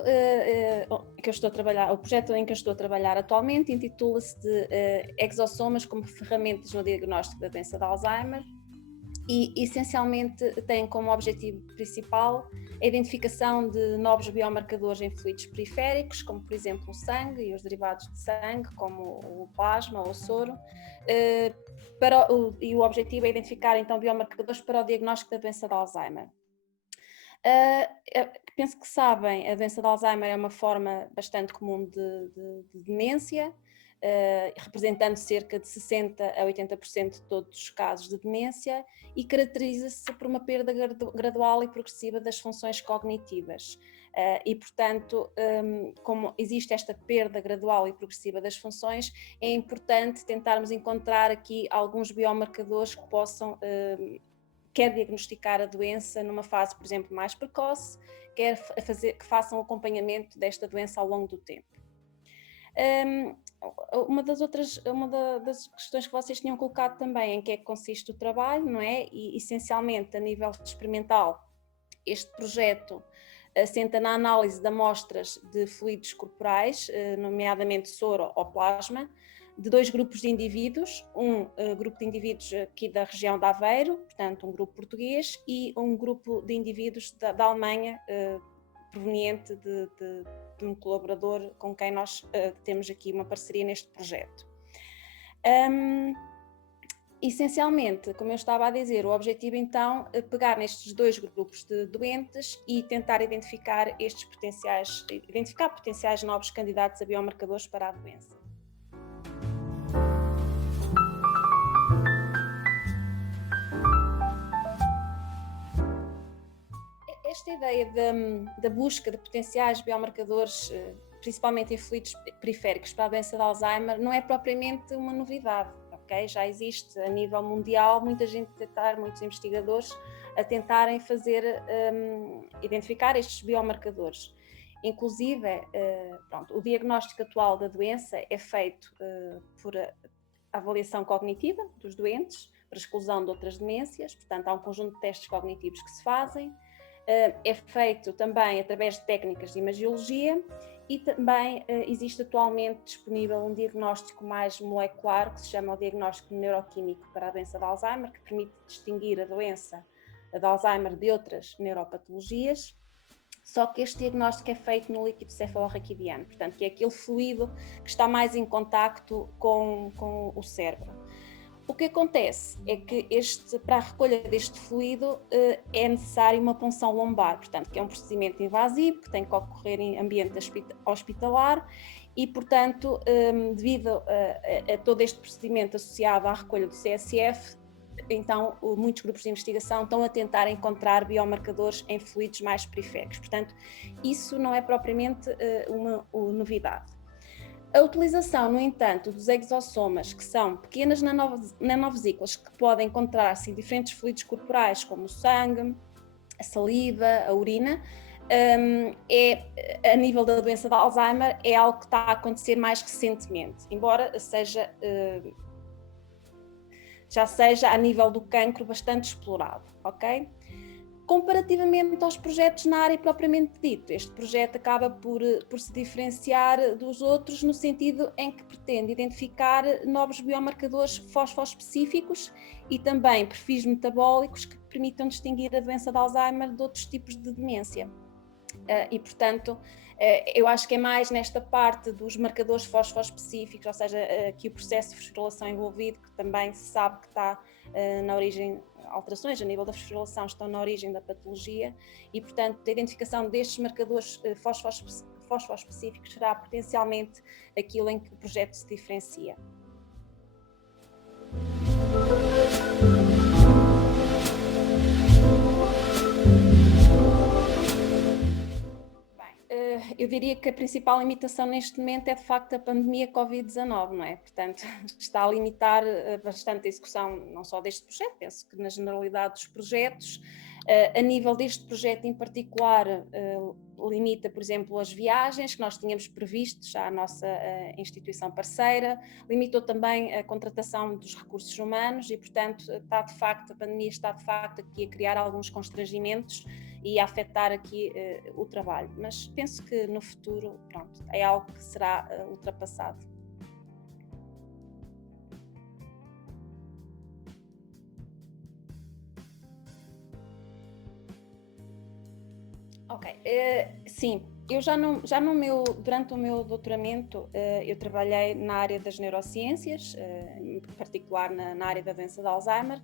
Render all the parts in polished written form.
projeto que eu estou a trabalhar, o projeto em que eu estou a trabalhar atualmente intitula-se de Exossomas como ferramentas no diagnóstico da doença de Alzheimer e essencialmente tem como objetivo principal a identificação de novos biomarcadores em fluidos periféricos, como por exemplo o sangue e os derivados de sangue, como o plasma ou o soro, e o objetivo é identificar então biomarcadores para o diagnóstico da doença de Alzheimer. Penso que sabem, a doença de Alzheimer é uma forma bastante comum de demência, representando cerca de 60% a 80% de todos os casos de demência e caracteriza-se por uma perda gradual e progressiva das funções cognitivas. E, portanto, como existe esta perda gradual e progressiva das funções, é importante tentarmos encontrar aqui alguns biomarcadores que possam quer diagnosticar a doença numa fase, por exemplo, mais precoce, quer que façam acompanhamento desta doença ao longo do tempo. Uma das questões que vocês tinham colocado também, em que é que consiste o trabalho, não é? E essencialmente a nível experimental, este projeto assenta na análise de amostras de fluidos corporais, nomeadamente soro ou plasma, de dois grupos de indivíduos, um grupo de indivíduos aqui da região de Aveiro, portanto um grupo português, e um grupo de indivíduos da Alemanha, proveniente de um colaborador com quem nós temos aqui uma parceria neste projeto. Essencialmente, como eu estava a dizer, o objetivo então é pegar nestes dois grupos de doentes e tentar identificar potenciais novos candidatos a biomarcadores para a doença. Esta ideia da busca de potenciais biomarcadores, principalmente em fluidos periféricos para a doença de Alzheimer, não é propriamente uma novidade, ok? Já existe a nível mundial muitos investigadores a tentarem identificar estes biomarcadores. Inclusive, o diagnóstico atual da doença é feito por avaliação cognitiva dos doentes, para exclusão de outras demências, portanto há um conjunto de testes cognitivos que se fazem. É feito também através de técnicas de imagiologia e também existe atualmente disponível um diagnóstico mais molecular que se chama o diagnóstico neuroquímico para a doença de Alzheimer, que permite distinguir a doença de Alzheimer de outras neuropatologias, só que este diagnóstico é feito no líquido cefalorraquidiano, portanto que é aquele fluido que está mais em contacto com o cérebro. O que acontece é que para a recolha deste fluido é necessária uma punção lombar, portanto, que é um procedimento invasivo que tem que ocorrer em ambiente hospitalar e, portanto, devido a todo este procedimento associado à recolha do CSF, então muitos grupos de investigação estão a tentar encontrar biomarcadores em fluidos mais periféricos. Portanto, isso não é propriamente uma novidade. A utilização, no entanto, dos exossomas, que são pequenas nanovesículas que podem encontrar-se em diferentes fluidos corporais, como o sangue, a saliva, a urina, a nível da doença de Alzheimer, é algo que está a acontecer mais recentemente, embora já seja a nível do cancro bastante explorado, ok? Comparativamente aos projetos na área propriamente dito, este projeto acaba por se diferenciar dos outros no sentido em que pretende identificar novos biomarcadores fosfoespecíficos e também perfis metabólicos que permitam distinguir a doença de Alzheimer de outros tipos de demência. E, portanto, eu acho que é mais nesta parte dos marcadores fosfoespecíficos, ou seja, que o processo de fosforilação envolvido, que também se sabe que está na origem, alterações a nível da fosforilação estão na origem da patologia e, portanto, a identificação destes marcadores fosfoespecíficos será potencialmente aquilo em que o projeto se diferencia. Eu diria que a principal limitação neste momento é de facto a pandemia Covid-19, não é? Portanto, está a limitar bastante a execução não só deste projeto, penso que na generalidade dos projetos. A nível deste projeto em particular, limita, por exemplo, as viagens que nós tínhamos previsto já à nossa instituição parceira, limitou também a contratação dos recursos humanos e, portanto, a pandemia está de facto aqui a criar alguns constrangimentos e a afetar aqui o trabalho. Mas penso que no futuro, pronto, é algo que será ultrapassado. Ok, sim, eu durante o meu doutoramento, eu trabalhei na área das neurociências, em particular na área da doença de Alzheimer,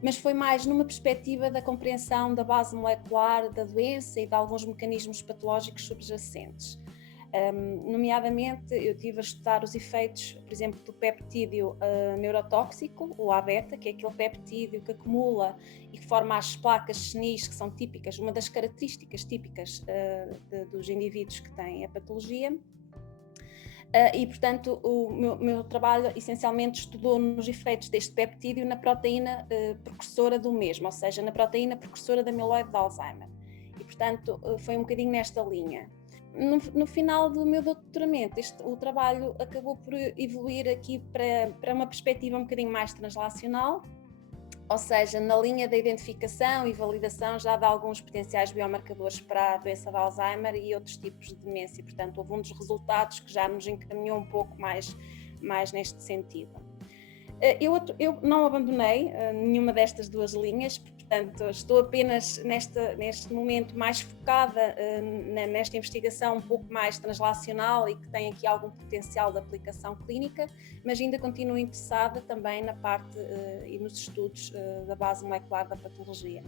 mas foi mais numa perspectiva da compreensão da base molecular da doença e de alguns mecanismos patológicos subjacentes. Nomeadamente, eu estive a estudar os efeitos, por exemplo, do peptídeo neurotóxico, o A-beta, que é aquele peptídeo que acumula e que forma as placas senis, que são típicas, uma das características típicas dos indivíduos que têm a patologia. E, portanto, o meu trabalho essencialmente estudou nos efeitos deste peptídeo na proteína precursora do mesmo, ou seja, na proteína precursora da amiloide de Alzheimer. E, portanto, foi um bocadinho nesta linha. No final do meu doutoramento, o trabalho acabou por evoluir aqui para uma perspectiva um bocadinho mais translacional, ou seja, na linha da identificação e validação já de alguns potenciais biomarcadores para a doença de Alzheimer e outros tipos de demência. Portanto, houve um dos resultados que já nos encaminhou um pouco mais neste sentido. Eu não abandonei nenhuma destas duas linhas, portanto, estou apenas neste momento mais focada nesta investigação um pouco mais translacional e que tem aqui algum potencial de aplicação clínica, mas ainda continuo interessada também na parte e nos estudos da base molecular da patologia.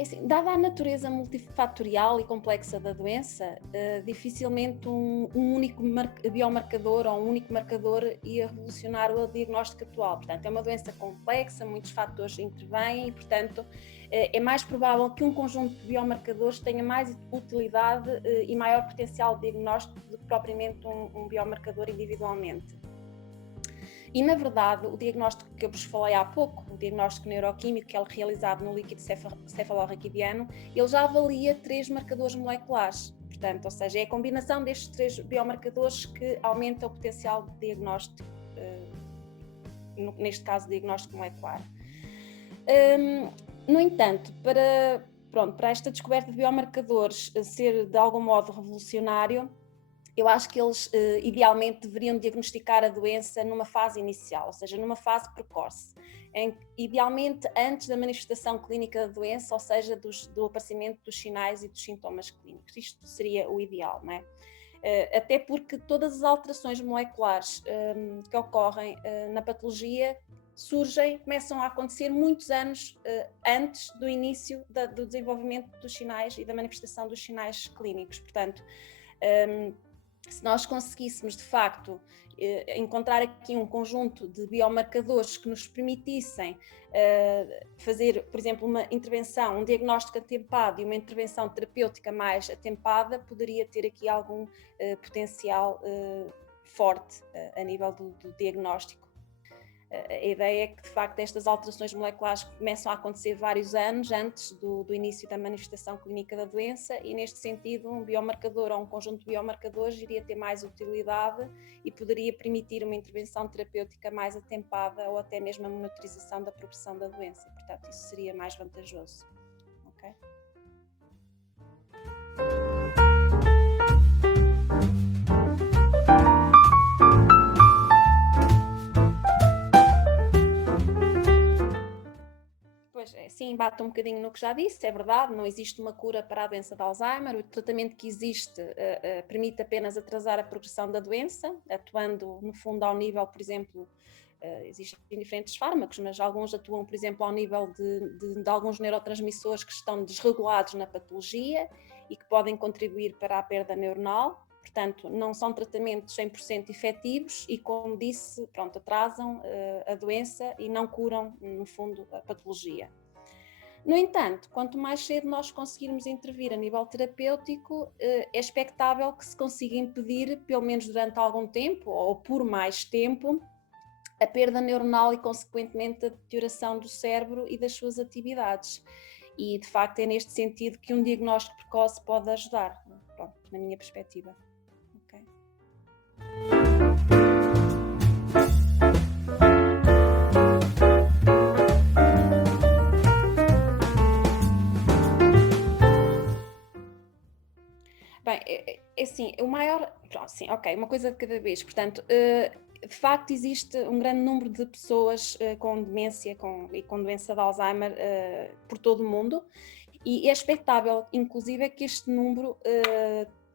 Assim, dada a natureza multifatorial e complexa da doença, dificilmente um único biomarcador ou um único marcador ia revolucionar o diagnóstico atual. Portanto, é uma doença complexa, muitos fatores intervêm e, portanto, é mais provável que um conjunto de biomarcadores tenha mais utilidade e maior potencial de diagnóstico do que propriamente um biomarcador individualmente. E, na verdade, o diagnóstico que eu vos falei há pouco, o diagnóstico neuroquímico que é realizado no líquido cefalorraquidiano, ele já avalia 3 marcadores moleculares. Portanto, ou seja, é a combinação destes 3 biomarcadores que aumenta o potencial de diagnóstico, neste caso, diagnóstico molecular. No entanto, para esta descoberta de biomarcadores ser de algum modo revolucionário, eu acho que eles idealmente deveriam diagnosticar a doença numa fase inicial, ou seja, numa fase precoce, idealmente antes da manifestação clínica da doença, ou seja, do aparecimento dos sinais e dos sintomas clínicos. Isto seria o ideal, não é? Até porque todas as alterações moleculares que ocorrem na patologia começam a acontecer muitos anos antes do início do desenvolvimento dos sinais e da manifestação dos sinais clínicos. Portanto, se nós conseguíssemos, de facto, encontrar aqui um conjunto de biomarcadores que nos permitissem fazer, por exemplo, uma intervenção, um diagnóstico atempado e uma intervenção terapêutica mais atempada, poderia ter aqui algum potencial forte a nível do diagnóstico. A ideia é que, de facto, estas alterações moleculares começam a acontecer vários anos antes do início da manifestação clínica da doença e, neste sentido, um biomarcador ou um conjunto de biomarcadores iria ter mais utilidade e poderia permitir uma intervenção terapêutica mais atempada ou até mesmo a monitorização da progressão da doença. Portanto, isso seria mais vantajoso. Okay? Sim, bate um bocadinho no que já disse, é verdade, não existe uma cura para a doença de Alzheimer, o tratamento que existe permite apenas atrasar a progressão da doença, atuando no fundo ao nível, por exemplo, existem diferentes fármacos, mas alguns atuam, por exemplo, ao nível de alguns neurotransmissores que estão desregulados na patologia e que podem contribuir para a perda neuronal. Portanto, não são tratamentos 100% efetivos e, como disse, atrasam a doença e não curam, no fundo, a patologia. No entanto, quanto mais cedo nós conseguirmos intervir a nível terapêutico, é expectável que se consiga impedir, pelo menos durante algum tempo, ou por mais tempo, a perda neuronal e, consequentemente, a deterioração do cérebro e das suas atividades. E, de facto, é neste sentido que um diagnóstico precoce pode ajudar, pronto, na minha perspectiva. Okay. Bem, é assim, o maior... Pronto, sim, ok, uma coisa de cada vez. Portanto, de facto existe um grande número de pessoas com demência e com doença de Alzheimer por todo o mundo, e é expectável, inclusive, que este número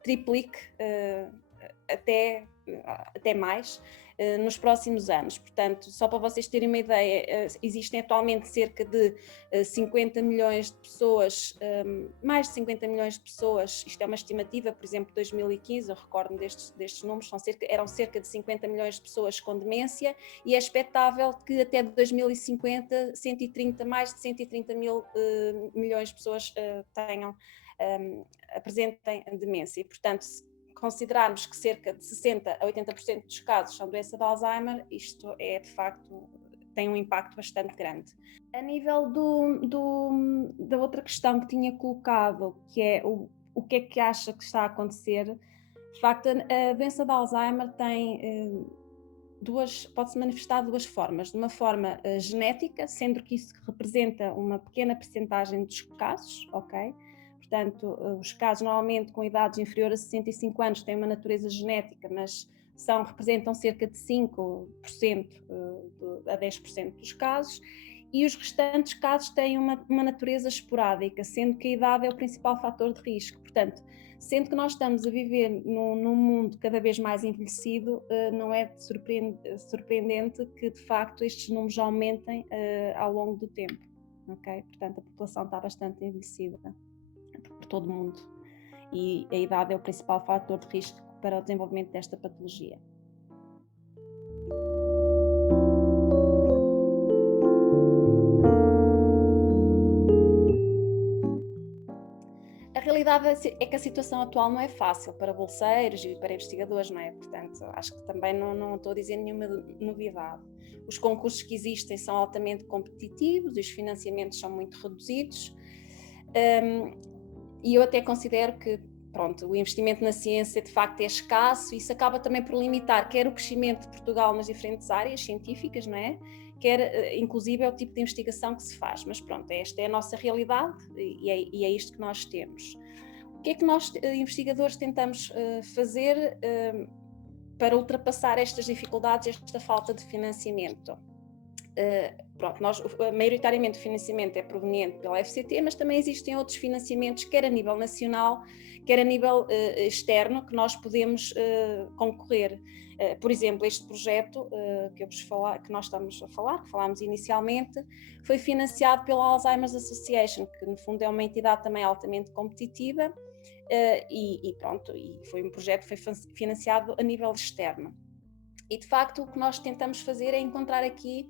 triplique até mais nos próximos anos. Portanto, só para vocês terem uma ideia, existem atualmente cerca de 50 milhões de pessoas, mais de 50 milhões de pessoas, isto é uma estimativa, por exemplo, 2015, eu recordo-me destes números, eram cerca de 50 milhões de pessoas com demência, e é expectável que até 2050 mais de 130 milhões de pessoas apresentem demência. E, portanto, considerarmos que cerca de 60% a 80% dos casos são doença de Alzheimer, isto é, de facto, tem um impacto bastante grande. A nível da outra questão que tinha colocado, que é o que é que acha que está a acontecer, de facto, a doença de Alzheimer pode-se manifestar de duas formas. De uma forma genética, sendo que isso representa uma pequena percentagem dos casos, ok? Portanto, os casos normalmente com idades inferiores a 65 anos têm uma natureza genética, mas representam cerca de 5% a 10% dos casos, e os restantes casos têm uma natureza esporádica, sendo que a idade é o principal fator de risco. Portanto, sendo que nós estamos a viver num mundo cada vez mais envelhecido, não é surpreendente que, de facto, estes números aumentem ao longo do tempo. Okay? Portanto, a população está bastante envelhecida por todo o mundo, e a idade é o principal fator de risco para o desenvolvimento desta patologia. A realidade é que a situação atual não é fácil para bolseiros e para investigadores, não é? Portanto, acho que também não estou a dizer nenhuma novidade. Os concursos que existem são altamente competitivos e os financiamentos são muito reduzidos. E eu até considero que, pronto, o investimento na ciência de facto é escasso, e isso acaba também por limitar quer o crescimento de Portugal nas diferentes áreas científicas, não é? Quer, inclusive, é o tipo de investigação que se faz. Mas pronto, esta é a nossa realidade e é isto que nós temos. O que é que nós, investigadores, tentamos fazer para ultrapassar estas dificuldades, esta falta de financiamento? Pronto, maioritariamente o financiamento é proveniente pela FCT, mas também existem outros financiamentos, quer a nível nacional, quer a nível externo, que nós podemos concorrer. Por exemplo, este projeto que nós estamos a falar, que falámos inicialmente, foi financiado pela Alzheimer's Association, que no fundo é uma entidade também altamente competitiva, e foi um projeto que foi financiado a nível externo. E, de facto, o que nós tentamos fazer é encontrar aqui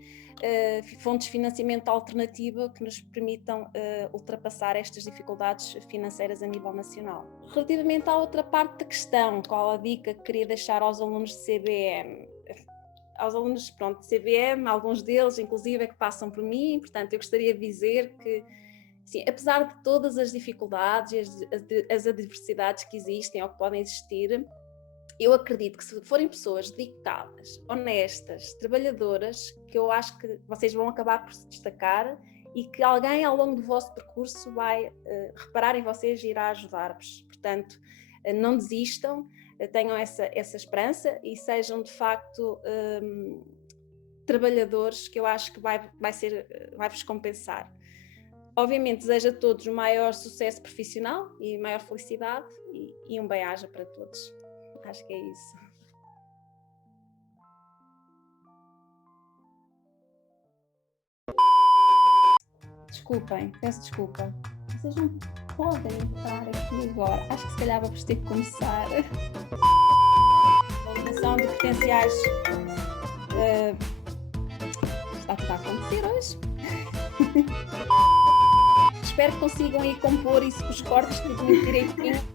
fontes de financiamento alternativa que nos permitam ultrapassar estas dificuldades financeiras a nível nacional. Relativamente à outra parte da questão, qual a dica que queria deixar aos alunos de CBM? Aos alunos de CBM, alguns deles, inclusive, é que passam por mim, portanto, eu gostaria de dizer que, sim, apesar de todas as dificuldades, as adversidades que existem ou que podem existir, eu acredito que, se forem pessoas dedicadas, honestas, trabalhadoras, que eu acho que vocês vão acabar por se destacar, e que alguém ao longo do vosso percurso vai reparar em vocês e irá ajudar-vos. Portanto, não desistam, tenham essa esperança e sejam de facto trabalhadores, que eu acho que vai-vos compensar. Obviamente desejo a todos o maior sucesso profissional e maior felicidade, e um bem-aja para todos. Acho que é isso. Desculpem, peço desculpa. Vocês não podem entrar aqui agora. Acho que se calhar vamos ter que começar. A validação de potenciais. Está tudo a acontecer hoje. espero que consigam aí compor isso com os cortes tudo muito direitinho.